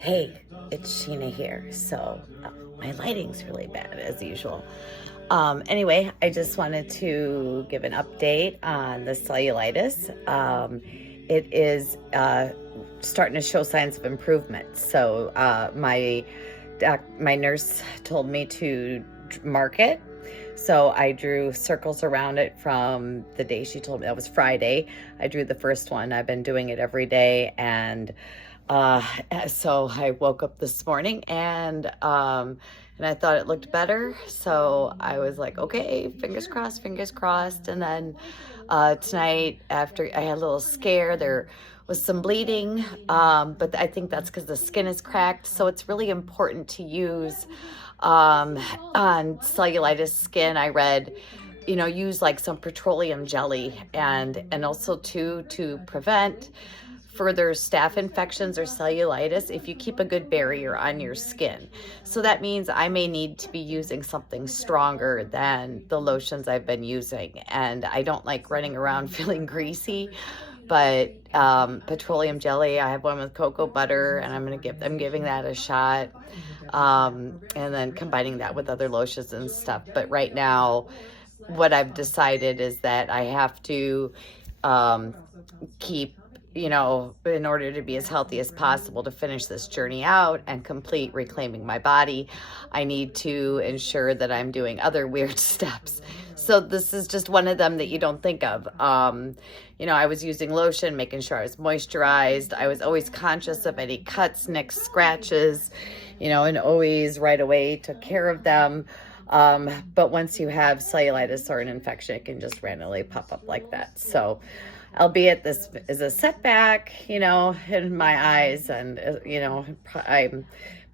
Hey, it's Sheena here. So my lighting's really bad as usual. Anyway, I just wanted to give an update on the cellulitis. It is starting to show signs of improvement. So my nurse told me to mark it. So I drew circles around it from the day she told me. That was Friday. I drew the first one. I've been doing it every day, and uh, so I woke up this morning and I thought it looked better. So I was like, okay, fingers crossed, fingers crossed. And then tonight, after I had a little scare, there was some bleeding, but I think that's because the skin is cracked. So it's really important to use on cellulitis skin. I read, use like some petroleum jelly, and also to prevent further staph infections or cellulitis if you keep a good barrier on your skin. So that means I may need to be using something stronger than the lotions I've been using. And I don't like running around feeling greasy, but petroleum jelly, I have one with cocoa butter, and I'm giving that a shot. And then combining that with other lotions and stuff. But right now, what I've decided is that I have to keep, in order to be as healthy as possible to finish this journey out and complete reclaiming my body, I need to ensure that I'm doing other weird steps. So this is just one of them that you don't think of. I was using lotion, making sure I was moisturized. I was always conscious of any cuts, nicks, scratches, and always right away took care of them. But once you have cellulitis or an infection, it can just randomly pop up like that. So albeit this is a setback, in my eyes, and,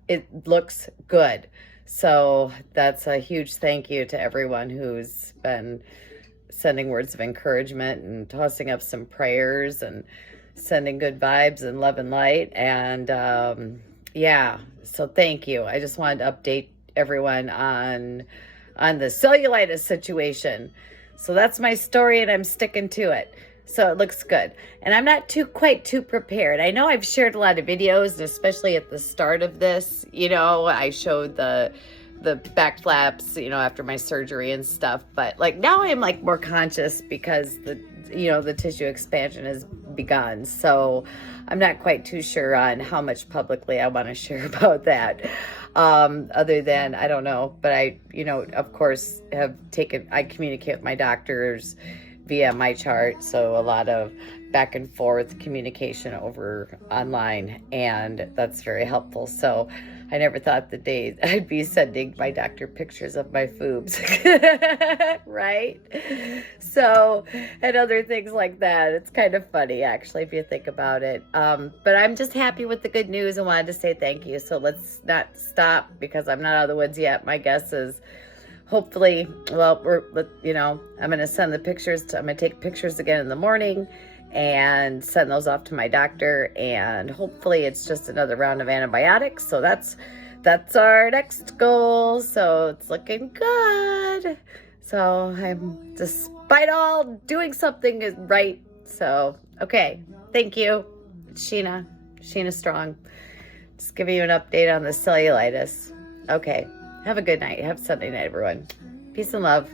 it looks good. So that's a huge thank you to everyone who's been sending words of encouragement and tossing up some prayers and sending good vibes and love and light. And so thank you. I just wanted to update everyone on the cellulitis situation. So that's my story, and I'm sticking to it. So it looks good. And I'm not quite too prepared. I know I've shared a lot of videos, especially at the start of this. I showed the back flaps, after my surgery and stuff. But now I'm more conscious because the tissue expansion has begun. So I'm not quite too sure on how much publicly I want to share about that. Other than, I don't know, but I, of course I communicate with my doctors via my chart. So a lot of back and forth communication over online, and that's very helpful. So I never thought the day I'd be sending my doctor pictures of my foobs, right? So, and other things like that. It's kind of funny, actually, if you think about it. But I'm just happy with the good news and wanted to say thank you. So let's not stop because I'm not out of the woods yet. My guess is hopefully, I'm going to send the pictures. I'm going to take pictures again in the morning and send those off to my doctor. And hopefully it's just another round of antibiotics. So that's our next goal. So it's looking good. So I'm, despite all, doing something is right. So, okay. Thank you. It's Sheena Strong. Just giving you an update on the cellulitis. Okay. Have a good night. Have Sunday night, everyone. Peace and love.